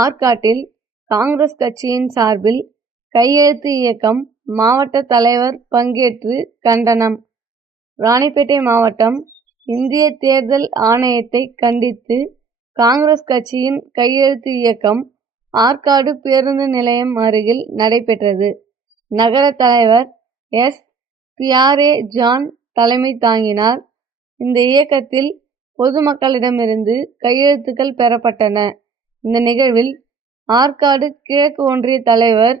ஆற்காட்டில் காங்கிரஸ் கட்சியின் சார்பில் கையெழுத்து இயக்கம் மாவட்ட தலைவர் பங்கேற்று கண்டனம் ராணிப்பேட்டை மாவட்டம் இந்திய தேர்தல் ஆணையத்தை கண்டித்து காங்கிரஸ் கட்சியின் கையெழுத்து இயக்கம் ஆற்காடு பேருந்து நிலையம் அருகில் நடைபெற்றது. நகர தலைவர் எஸ். பியாரே ஜான் தலைமை தாங்கினார். இந்த இயக்கத்தில் பொதுமக்களிடமிருந்து கையெழுத்துக்கள் பெறப்பட்டன. இந்த நிகழ்வில் ஆற்காடு கிழக்கு ஒன்றிய தலைவர்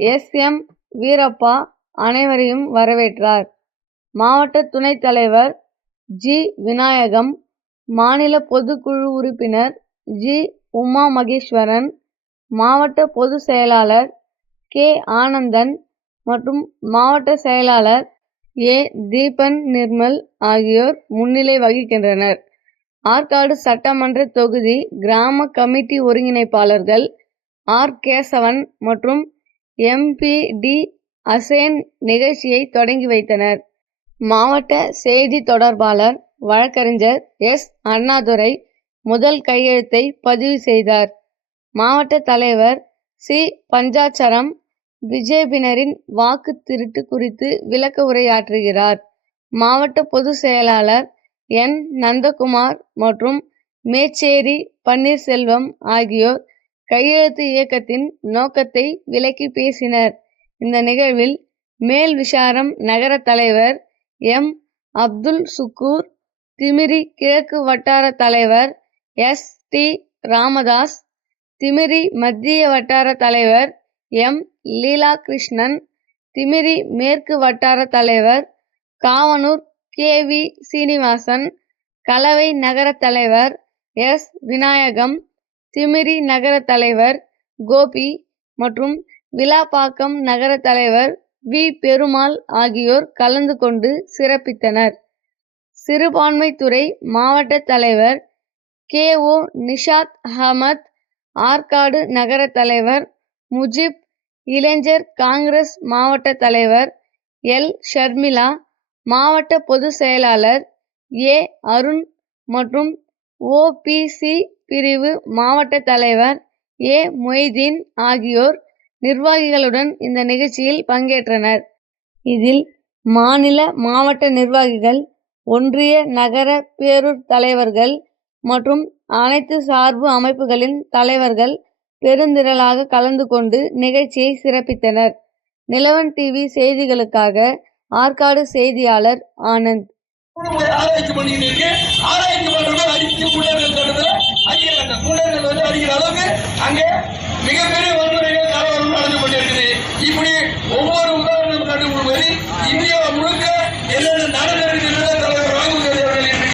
எஸ். எம். வீரப்பா அனைவரையும் வரவேற்றார். மாவட்ட துணைத் தலைவர் ஜி. விநாயகம், மாநில பொதுக்குழு உறுப்பினர் ஜி. உமா மகேஸ்வரன், மாவட்ட பொது செயலாளர் கே. ஆனந்தன் மற்றும் மாவட்ட செயலாளர் ஏ. தீபன் நிர்மல் ஆகியோர் முன்னிலை வகிக்கின்றனர். ஆற்காடு சட்டமன்ற தொகுதி கிராம கமிட்டி ஒருங்கிணைப்பாளர்கள் ஆர். கேசவன் மற்றும் எம்பி டி. அசேன் நிகழ்ச்சியை தொடங்கி வைத்தனர். மாவட்ட செய்தி தொடர்பாளர் வழக்கறிஞர் எஸ். அண்ணாதுரை முதல் கையெழுத்தை பதிவு செய்தார். மாவட்ட தலைவர் சி. பஞ்சாச்சரம் விஜேபினரின் வாக்கு திருட்டு குறித்து விளக்க உரையாற்றுகிறார். மாவட்ட பொதுச் செயலாளர் என். நந்தகுமார் மற்றும் மேச்சேரி பன்னீர்செல்வம் ஆகியோர் கையெழுத்து இயக்கத்தின் நோக்கத்தை விளக்கி பேசினர். இந்த நிகழ்வில் மேல் விசாரம் நகர தலைவர் எம். அப்துல் சுக்கூர், திமிரி கிழக்கு வட்டார தலைவர் எஸ். டி. ராமதாஸ், திமிரி மத்திய வட்டார தலைவர் எம். லீலாகிருஷ்ணன், திமிரி மேற்கு வட்டார தலைவர் காவனூர் கே. வி. சீனிவாசன், கலவை நகர தலைவர் எஸ். விநாயகம், திமிரி நகர தலைவர் கோபி மற்றும் விலாப்பாக்கம் நகர தலைவர் வி. பெருமாள் ஆகியோர் கலந்து கொண்டு சிறப்பித்தனர். சிறுபான்மைத்துறை மாவட்ட தலைவர் கே. ஓ. நிஷாத் அகமத் ஆற்காடு நகர தலைவர் முஜீப், இளைஞர் காங்கிரஸ் மாவட்ட தலைவர் எல். ஷர்மிளா, மாவட்ட பொதுச் செயலாளர் ஏ. அருண் மற்றும் ஓபிசி பிரிவு மாவட்ட தலைவர் ஏ. மொய்தீன் ஆகியோர் நிர்வாகிகளுடன் இந்த நிகழ்ச்சியில் பங்கேற்றனர். இதில் மாநில, மாவட்ட நிர்வாகிகள், ஒன்றிய, நகர, பேரூர் தலைவர்கள் மற்றும் அனைத்து சார்பு அமைப்புகளின் தலைவர்கள் பெருந்திரளாக கலந்து கொண்டு நிகழ்ச்சியை சிறப்பித்தனர். நிலவன் டிவி செய்திகளுக்காக ஆற்காடு செய்தியாளர் ஆனந்த். ஆராய்ச்சி பண்ணிட்டு இருக்கு ஆராய்ச்சி பண்றது இப்படி ஒவ்வொரு உதாரணம் காட்டும் இந்தியா முழுக்க என்னென்ன நடந்திருக்கிறது